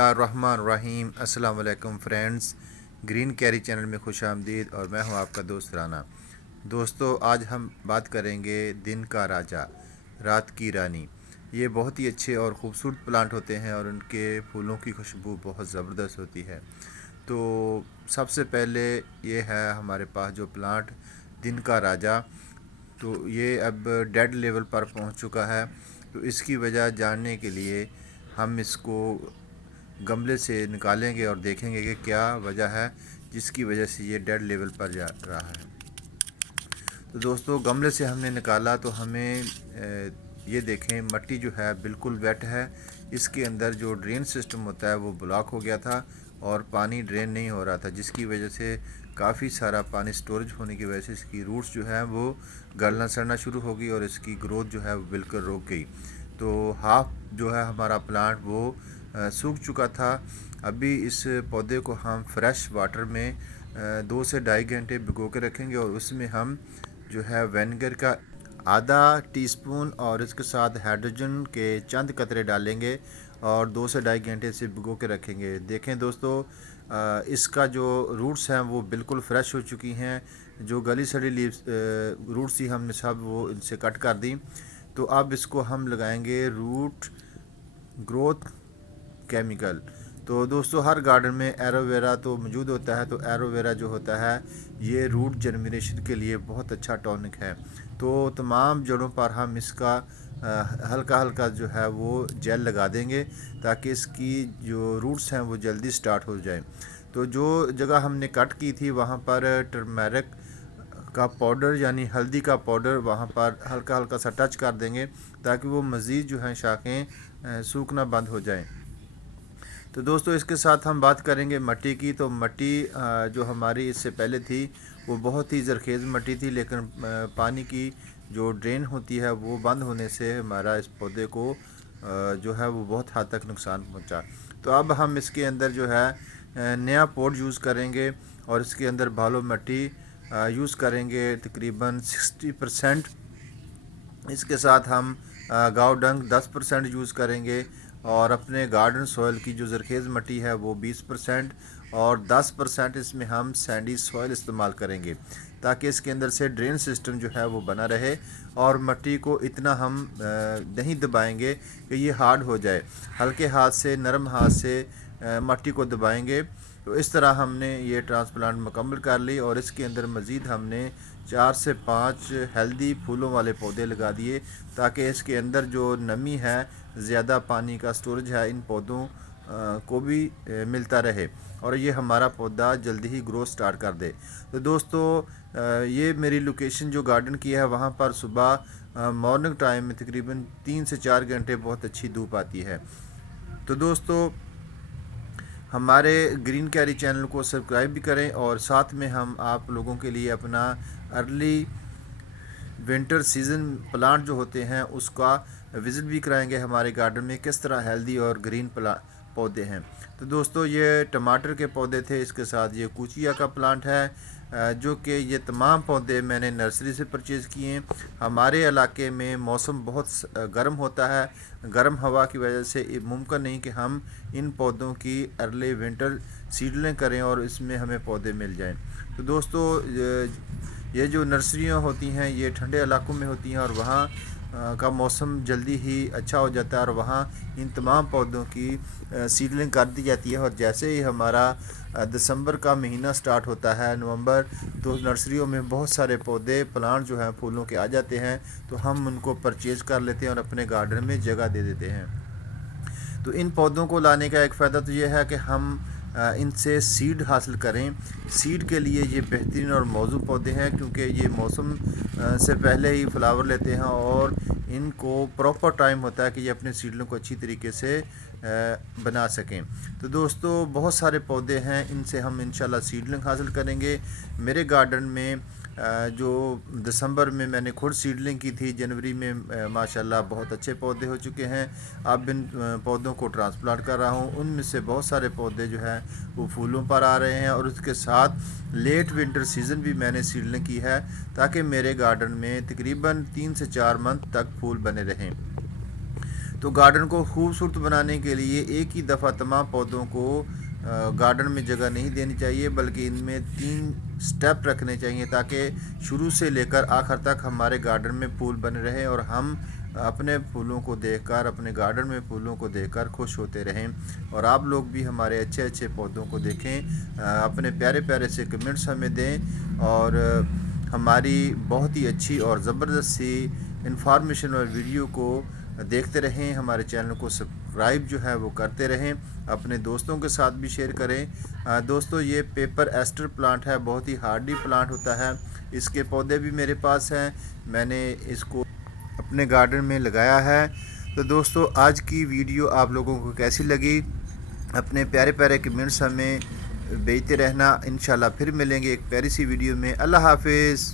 बिस्मिल्लाहिर्रहमानिर्रहीम। अस्सलाम वालेकुम फ्रेंड्स, ग्रीन कैरी चैनल में खुश आमदीद। और मैं हूं आपका दोस्त राना। दोस्तों, आज हम बात करेंगे दिन का राजा, रात की रानी। ये बहुत ही अच्छे और ख़ूबसूरत प्लांट होते हैं और उनके फूलों की खुशबू बहुत ज़बरदस्त होती है। तो सबसे पहले ये है हमारे पास जो प्लांट दिन का राजा। तो ये अब डेड लेवल पर पहुंच चुका है। तो इसकी वजह जानने के लिए हम इसको गमले से निकालेंगे और देखेंगे कि क्या वजह है जिसकी वजह से ये डेड लेवल पर जा रहा है। तो दोस्तों, गमले से हमने निकाला तो हमें ये देखें, मिट्टी जो है बिल्कुल वेट है। इसके अंदर जो ड्रेन सिस्टम होता है वो ब्लॉक हो गया था और पानी ड्रेन नहीं हो रहा था, जिसकी वजह से काफ़ी सारा पानी स्टोरेज होने की वजह से इसकी रूट्स जो है वो गलना सड़ना शुरू हो गई और इसकी ग्रोथ जो है वो बिल्कुल रुक गई। तो हाफ जो है हमारा प्लांट वो सूख चुका था। अभी इस पौधे को हम फ्रेश वाटर में 2 से ढाई घंटे भिगो के रखेंगे और उसमें हम जो है विनेगर का आधा टीस्पून और इसके साथ हाइड्रोजन के चंद कतरे डालेंगे और 2 से ढाई घंटे से भिगो के रखेंगे। देखें दोस्तों, इसका जो रूट्स हैं वो बिल्कुल फ्रेश हो चुकी हैं। जो गली सड़ी लीव्स रूट्स थी हमने सब वो इनसे कट कर दी। तो अब इसको हम लगाएंगे रूट ग्रोथ केमिकल। तो दोस्तों, हर गार्डन में एलोवेरा तो मौजूद होता है। तो एलोवेरा जो होता है ये रूट जर्मिनेशन के लिए बहुत अच्छा टॉनिक है। तो तमाम जड़ों पर हम इसका हल्का हल्का जो है वो जेल लगा देंगे ताकि इसकी जो रूट्स हैं वो जल्दी स्टार्ट हो जाए। तो जो जगह हमने कट की थी वहाँ पर टर्मेरिक का पाउडर यानी हल्दी का पाउडर वहाँ पर हल्का हल्का सा टच कर देंगे ताकि वो मज़ीद जो है शाखें सूखना बंद हो जाएं। तो दोस्तों, इसके साथ हम बात करेंगे मिट्टी की। तो मिट्टी जो हमारी इससे पहले थी वो बहुत ही ज़रखेज़ मिट्टी थी, लेकिन पानी की जो ड्रेन होती है वो बंद होने से हमारा इस पौधे को जो है वो बहुत हद तक नुकसान पहुंचा। तो अब हम इसके अंदर जो है नया पॉट यूज़ करेंगे और इसके अंदर बालू मिट्टी यूज़ करेंगे तकरीबन 60%। इसके साथ हम गाव डंग 10% यूज़ करेंगे और अपने गार्डन सॉइल की जो ज़रखेज़ मिट्टी है वो 20% और 10% इसमें हम सैंडी सॉइल इस्तेमाल करेंगे ताकि इसके अंदर से ड्रेन सिस्टम जो है वो बना रहे और मिट्टी को इतना हम नहीं दबाएंगे कि ये हार्ड हो जाए। हल्के हाथ से, नरम हाथ से मिट्टी को दबाएंगे। तो इस तरह हमने ये ट्रांसप्लांट मुकम्मल कर ली और इसके अंदर मज़ीद हमने 4 से 5 हेल्दी फूलों वाले पौधे लगा दिए ताकि इसके अंदर जो नमी है, ज़्यादा पानी का स्टोरेज है, इन पौधों को भी मिलता रहे और ये हमारा पौधा जल्दी ही ग्रोथ स्टार्ट कर दे। तो दोस्तों, ये मेरी लोकेशन जो गार्डन की है वहाँ पर सुबह मॉर्निंग टाइम में तकरीबन 3 से 4 घंटे बहुत अच्छी धूप आती है। तो दोस्तों, हमारे ग्रीन कैरी चैनल को सब्सक्राइब भी करें और साथ में हम आप लोगों के लिए अपना अर्ली विंटर सीज़न प्लांट जो होते हैं उसका विज़िट भी कराएंगे हमारे गार्डन में किस तरह हेल्दी और ग्रीन पौधे हैं। तो दोस्तों, ये टमाटर के पौधे थे, इसके साथ ये कुचिया का प्लांट है जो कि ये तमाम पौधे मैंने नर्सरी से परचेज़ किए हैं। हमारे इलाके में मौसम बहुत गर्म होता है, गर्म हवा की वजह से मुमकिन नहीं कि हम इन पौधों की अर्ली विंटर सीडलिंग करें और इसमें हमें पौधे मिल जाएं। तो दोस्तों, ये जो नर्सरियाँ होती हैं ये ठंडे इलाकों में होती हैं और वहाँ का मौसम जल्दी ही अच्छा हो जाता है और वहाँ इन तमाम पौधों की सीडलिंग कर दी जाती है। और जैसे ही हमारा दिसंबर का महीना स्टार्ट होता है, नवंबर, तो नर्सरियों में बहुत सारे पौधे प्लांट जो हैं फूलों के आ जाते हैं। तो हम उनको परचेज़ कर लेते हैं और अपने गार्डन में जगह दे देते हैं। तो इन पौधों को लाने का एक फ़ायदा तो ये है कि हम इनसे सीड हासिल करें। सीड के लिए ये बेहतरीन और मौजू पौधे हैं क्योंकि ये मौसम से पहले ही फ्लावर लेते हैं और इनको प्रॉपर टाइम होता है कि ये अपने सीडलों को अच्छी तरीके से बना सकें। तो दोस्तों, बहुत सारे पौधे हैं, इनसे हम इंशाल्लाह सीडलिंग हासिल करेंगे। मेरे गार्डन में जो दिसंबर में मैंने खुद सीडलिंग की थी, जनवरी में माशाल्लाह बहुत अच्छे पौधे हो चुके हैं। अब इन पौधों को ट्रांसप्लांट कर रहा हूँ। उनमें से बहुत सारे पौधे जो हैं वो फूलों पर आ रहे हैं और उसके साथ लेट विंटर सीज़न भी मैंने सीडलिंग की है ताकि मेरे गार्डन में तकरीबन 3 से 4 मंथ तक फूल बने रहें। تو گارڈن کو خوبصورت بنانے کے لیے ایک ہی دفعہ تمام پودوں کو گارڈن میں جگہ نہیں دینی چاہیے، بلکہ ان میں 3 سٹیپ رکھنے چاہیے تاکہ شروع سے لے کر آخر تک ہمارے گارڈن میں پھول بنے رہیں اور ہم اپنے پھولوں کو دیکھ کر، اپنے گارڈن میں پھولوں کو دیکھ کر خوش ہوتے رہیں، اور آپ لوگ بھی ہمارے اچھے اچھے پودوں کو دیکھیں، اپنے پیارے پیارے سے کمنٹس ہمیں دیں، اور ہماری بہت ہی اچھی اور زبردست سی انفارمیشن اور ویڈیو کو دیکھتے رہیں، ہمارے چینل کو سبسکرائب جو ہے وہ کرتے رہیں، اپنے دوستوں کے ساتھ بھی شیئر کریں۔ دوستو یہ پیپر ایسٹر پلانٹ ہے، بہت ہی ہارڈی پلانٹ ہوتا ہے، اس کے پودے بھی میرے پاس ہیں، میں نے اس کو اپنے گارڈن میں لگایا ہے۔ تو دوستو آج کی ویڈیو آپ لوگوں کو کیسی لگی؟ اپنے پیارے پیارے کمنٹس ہمیں بھیجتے رہنا، انشاءاللہ پھر ملیں گے ایک پیاری سی ویڈیو میں۔ اللہ حافظ۔